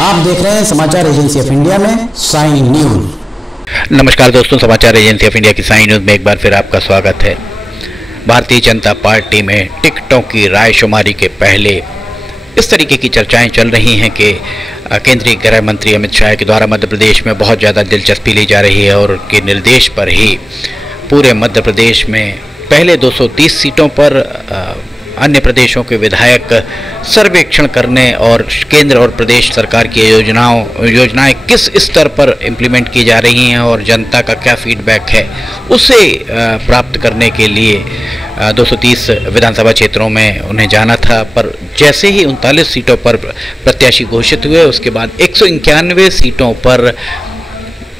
आप देख रहे हैं समाचार एजेंसी ऑफ इंडिया में साइन न्यूज। नमस्कार दोस्तों, समाचार एजेंसी ऑफ इंडिया की साइन न्यूज में एक बार फिर आपका स्वागत है। भारतीय जनता पार्टी में टिकटों की रायशुमारी के पहले इस तरीके की चर्चाएं चल रही हैं कि केंद्रीय गृह मंत्री अमित शाह के द्वारा मध्य प्रदेश में बहुत ज़्यादा दिलचस्पी ली जा रही है और उनके निर्देश पर ही पूरे मध्य प्रदेश में पहले 230 सीटों पर अन्य प्रदेशों के विधायक सर्वेक्षण करने और केंद्र और प्रदेश सरकार की योजनाएं किस स्तर पर इम्प्लीमेंट की जा रही हैं और जनता का क्या फीडबैक है उसे प्राप्त करने के लिए 230 विधानसभा क्षेत्रों में उन्हें जाना था। पर जैसे ही 39 सीटों पर प्रत्याशी घोषित हुए उसके बाद 191 सीटों पर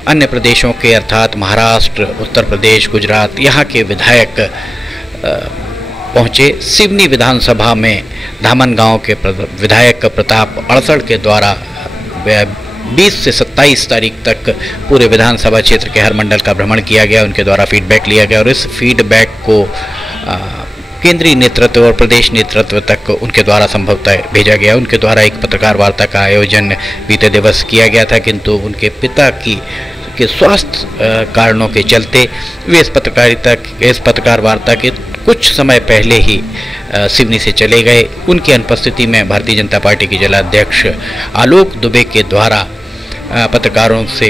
अन्य प्रदेशों के अर्थात महाराष्ट्र, उत्तर प्रदेश, गुजरात यहाँ के विधायक पहुँचे। सिवनी विधानसभा में धामनगांव के विधायक प्रताप अड़सड़ के द्वारा 20 से 27 तारीख तक पूरे विधानसभा क्षेत्र के हर मंडल का भ्रमण किया गया, उनके द्वारा फीडबैक लिया गया और इस फीडबैक को केंद्रीय नेतृत्व और प्रदेश नेतृत्व तक उनके द्वारा संभवतः भेजा गया। उनके द्वारा एक पत्रकार वार्ता का आयोजन बीते दिवस किया गया था, किंतु उनके पिता के स्वास्थ्य कारणों के चलते वे इस पत्रकार वार्ता के कुछ समय पहले ही सिवनी से चले गए। उनकी अनुपस्थिति में भारतीय जनता पार्टी के जिलाध्यक्ष आलोक दुबे के द्वारा पत्रकारों से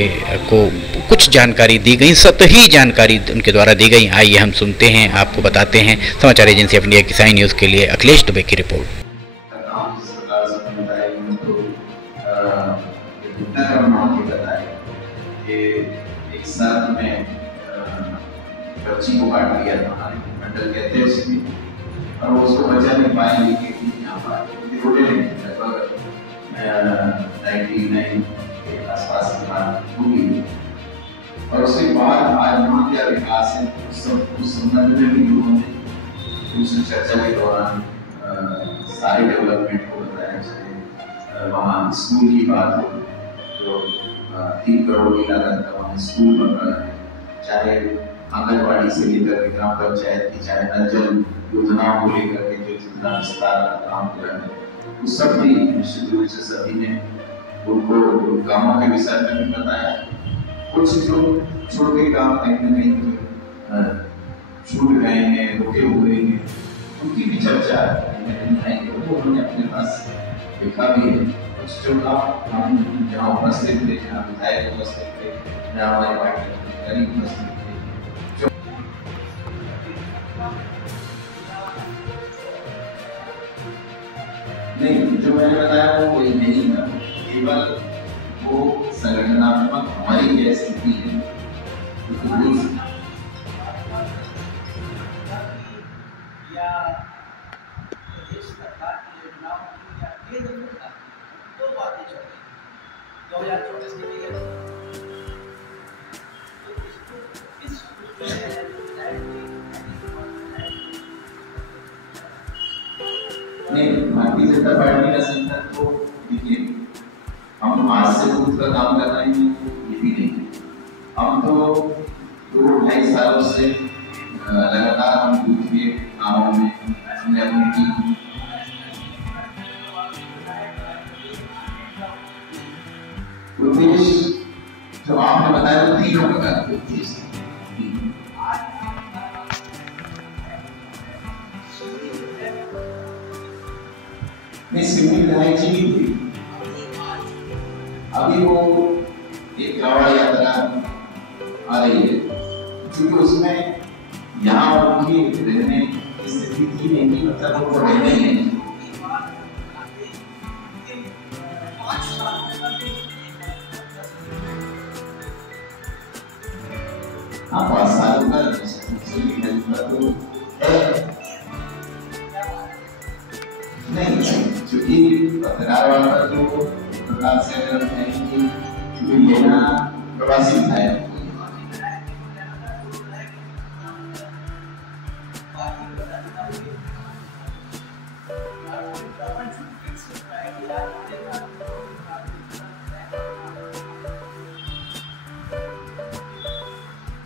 को कुछ जानकारी दी गई, सतही जानकारी उनके द्वारा दी गई। आइए हम सुनते हैं, आपको बताते हैं। समाचार एजेंसी ऑफ इंडिया की साइन न्यूज़ के लिए अखिलेश दुबे की रिपोर्ट। बच्ची को काट लिया था हमारे मंडल के अध्यक्ष ने और उसको बचा नहीं पाए, लेकिन यहाँ पर रोडे लगभग 99 के आसपास की बात होगी। और उसके बाद आज वहाँ क्या विकास है उस संबंध में भी लोगों ने उस चर्चा के दौरान सारे डेवलपमेंट को बताया। चाहे वहाँ स्कूल की बात हो जो 3 करोड़ की लागत का वहाँ स्कूल बन रहा है, चाहे आंगनबाड़ी से लेकर के ग्राम पंचायत की, चाहे नल जल योजनाओं को लेकर के जो जितना विस्तार का काम कर रहे हैं, उस सब भी निश्चित रूप से सभी ने उनको कामों के विषय में भी बताया। कुछ जो छोटे काम कहीं न कहीं छूट गए हैं, रुके हुए हैं, उनकी भी चर्चा वो उन्होंने अपने पास लिखा भी है। कुछ जो काम हम जहाँ उपस्थित थे, जहाँ विधायक उपस्थित थे, जहाँ हमारे पार्टी के करीब उपस्थित थे, नहीं जो मैंने बताया वो कोई नहीं था, केवल वो संगठनात्मक हमारी क्या स्थिति है। नहीं, भारतीय जनता पार्टी का संकल्प तो देखिए, हम आज से खुद का काम कर रहे हैं ये भी नहीं। हम तो 2-2.5 सालों से लगातार हम खुद के कामों में हमने अपनी टीम उद्देश्य जो आपने बताया वो 3 प्रकार के उद्देश्य में सिवनी विधायक जी भी थी। अभी वो एक कावड़ यात्रा आ रही है, क्योंकि उसमें यहाँ उनकी रहने की स्थिति थी नहीं कि मतलब वो रहने ही नहीं। हाँ, 5 सालों का तो नहीं, क्योंकि पत्रकार वाला जो प्रकार से अगर कि लेना प्रवासी विधायक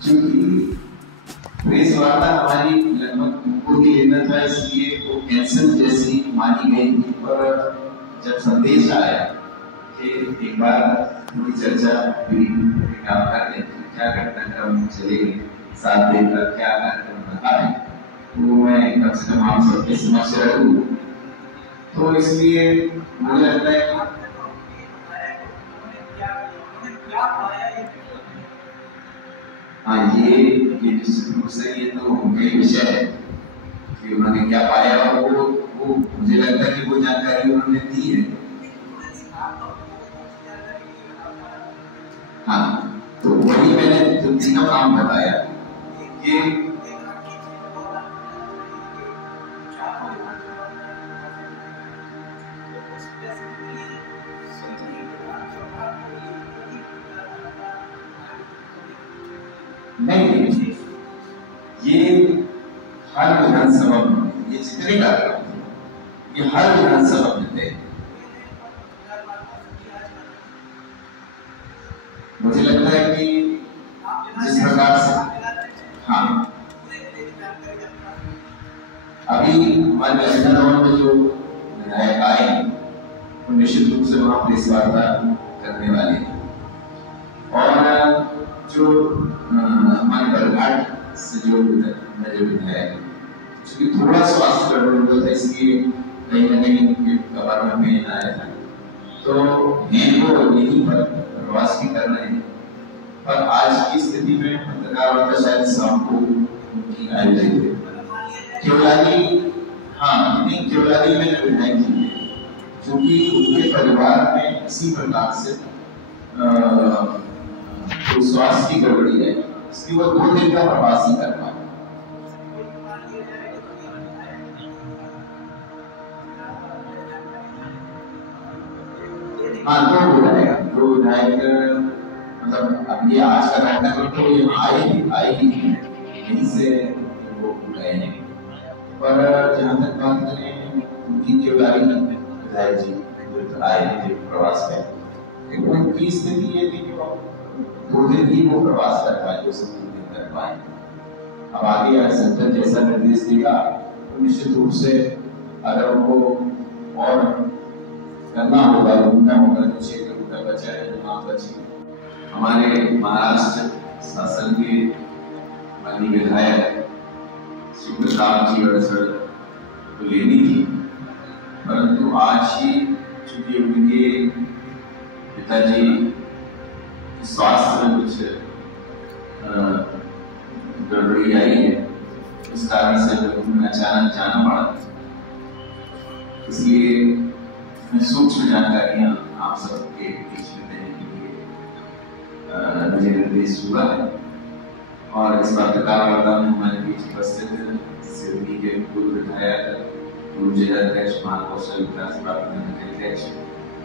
क्योंकि प्रेस वार्ता हमारी लगभग उनको भी लेना था, इसलिए वो कैंसिल जैसी मानी गई थी। पर जब संदेश आया कि एक बार पूरी चर्चा हुई क्या करते क्या घटनाक्रम चलेगी 7 दिन तक क्या कार्यक्रम रखा है, तो मैं कम से कम आप सबके समक्ष रखूं। तो इसलिए मुझे लगता है हाँ ये निश्चित रूप से ये तो उनका विषय है कि उन्होंने क्या पाया, और वो मुझे लगता है कि वो जानकारी उन्होंने दी है। हाँ, तो वही मैंने तुलसी का काम बताया कि नहीं, ये हर विधानसभा में ये जितने कार्यक्रम ये हर विधानसभा में थे। मुझे लगता है कि जिस प्रकार से हाँ अभी हमारे राउंड में जो विधायक आए वो निश्चित रूप से वहां प्रेस वार्ता करने वाले हैं, और जो हमारे बरघाट से जो विधायक क्योंकि थोड़ा स्वास्थ्य गड़बड़ होता था इसलिए कहीं ना कहीं कबार में आया था, तो वो यहीं पर प्रवास भी कर रहे हैं। पर आज की स्थिति में पत्रकार वार्ता शायद शाम को उनकी आयोजित है केवलानी, हाँ नहीं केवलानी में जो विधायक जी है क्योंकि उनके परिवार में इसी प्रकार से स्वास्थ्य की गड़बड़ी है, इसलिए वो 2 दिन का प्रवास ही कर पाए। हाँ दो विधायक मतलब अब ये आज का कार्यक्रम तो ये आई यहीं से वो गए हैं, पर जहाँ तक बात करें उनकी केवलारी विधायक जी आए थे प्रवास में, उनकी स्थिति ये थी कि 2 दिन ही वो प्रवास कर पाए, 2 से 3 दिन कर पाए। अब आगे संसद जैसा निर्देश देगा तो निश्चित रूप से अगर उनको और करना होगा उनका जो क्षेत्र उनका बचा है जो वहाँ बची हमारे महाराष्ट्र शासन के माननीय विधायक श्री प्रताप जी अड़सड़ को लेनी थी, परंतु आज ही चूंकि उनके पिताजी स्वास्थ्य में कुछ गड़बड़ी आई है, इस कारण से उन्हें अचानक जाना पड़ा, इसलिए सूक्ष्म जानकारियां आप सबके बीच में देने के लिए मुझे निर्देश हुआ है। और इस पत्रकार वार्ता में हमारे बीच उपस्थित सिवनी के पूर्व विधायक पूर्व जिलाध्यक्ष महाकौशल विकास प्राधिकरण के अध्यक्ष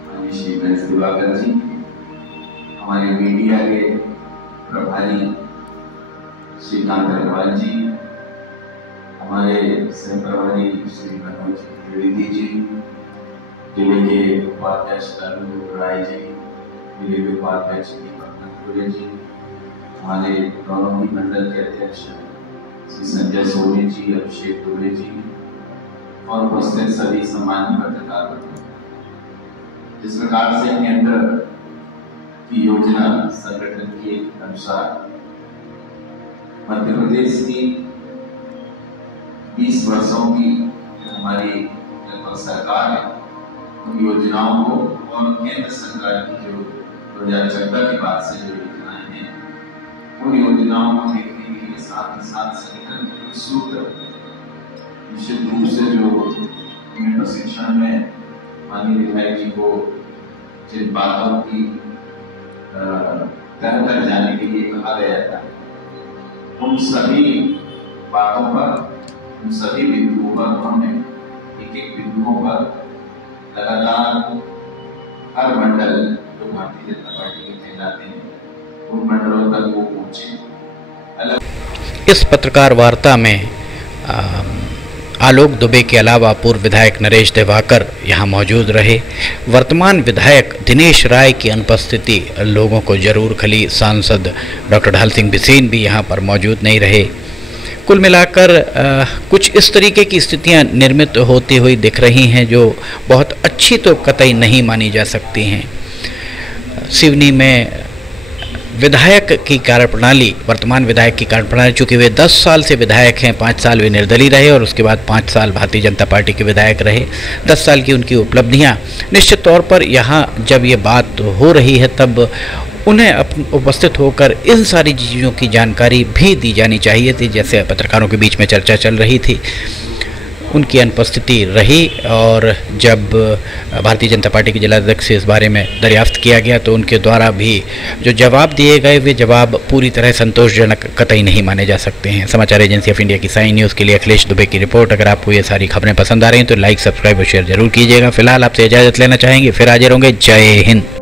माननीय श्री महेश दिवाकर जी, हमारे मीडिया के प्रभारी श्रीकांत अग्रवाल जी, हमारे सह प्रभारी श्री मनोज द्विवेदी जी, जिले के उपाध्यक्ष लालू राय जी, जिले के उपाध्यक्ष दीपक नथुरे जी, हमारे दोनों ही मंडल के अध्यक्ष श्री संजय सोनी जी, अभिषेक दुबे जी और उपस्थित सभी सम्मानित पत्रकार, जिस प्रकार से केंद्र की योजना संगठन के अनुसार मध्य प्रदेश की 20 वर्षों की हमारी लगभग सरकार है, उन योजनाओं को और केंद्र सरकार की जो 2014 के बाद से जो योजनाएं हैं उन योजनाओं को देखने के लिए साथ ही साथ संगठन के सूत्र निश्चित रूप से जो उन्हें प्रशिक्षण में माननीय विधायक जी को जिन बातों की तह तक जाने के लिए कहा गया था, उन सभी बातों पर उन सभी बिंदुओं पर उन्होंने एक बिंदुओं पर लगातार हर मंडल जो भारतीय जनता पार्टी के कहलाते हैं उन मंडलों तक वो पहुंचे। इस पत्रकार वार्ता में आलोक दुबे के अलावा पूर्व विधायक नरेश दिवाकर यहाँ मौजूद रहे। वर्तमान विधायक दिनेश राय की अनुपस्थिति लोगों को जरूर खली। सांसद डॉक्टर ढाल सिंह बिसेन भी यहाँ पर मौजूद नहीं रहे। कुल मिलाकर कुछ इस तरीके की स्थितियाँ निर्मित होती हुई दिख रही हैं जो बहुत अच्छी तो कतई नहीं मानी जा सकती हैं। सिवनी में विधायक की कार्यप्रणाली, वर्तमान विधायक की कार्यप्रणाली, चूँकि वे 10 साल से विधायक हैं, 5 साल वे निर्दलीय रहे और उसके बाद 5 साल भारतीय जनता पार्टी के विधायक रहे, 10 साल की उनकी उपलब्धियां, निश्चित तौर पर यहाँ जब ये बात हो रही है तब उन्हें उपस्थित होकर इन सारी चीज़ों की जानकारी भी दी जानी चाहिए थी। जैसे पत्रकारों के बीच में चर्चा चल रही थी, उनकी अनुपस्थिति रही और जब भारतीय जनता पार्टी के जिलाध्यक्ष से इस बारे में दरियाफ्त किया गया तो उनके द्वारा भी जो जवाब दिए गए वे जवाब पूरी तरह संतोषजनक कतई नहीं माने जा सकते हैं। समाचार एजेंसी ऑफ इंडिया की साइन न्यूज़ के लिए अखिलेश दुबे की रिपोर्ट। अगर आपको ये सारी खबरें पसंद आ रही हैं तो लाइक, सब्सक्राइब और शेयर जरूर कीजिएगा। फिलहाल आपसे इजाज़त लेना चाहेंगे, फिर हाजिर होंगे। जय हिंद।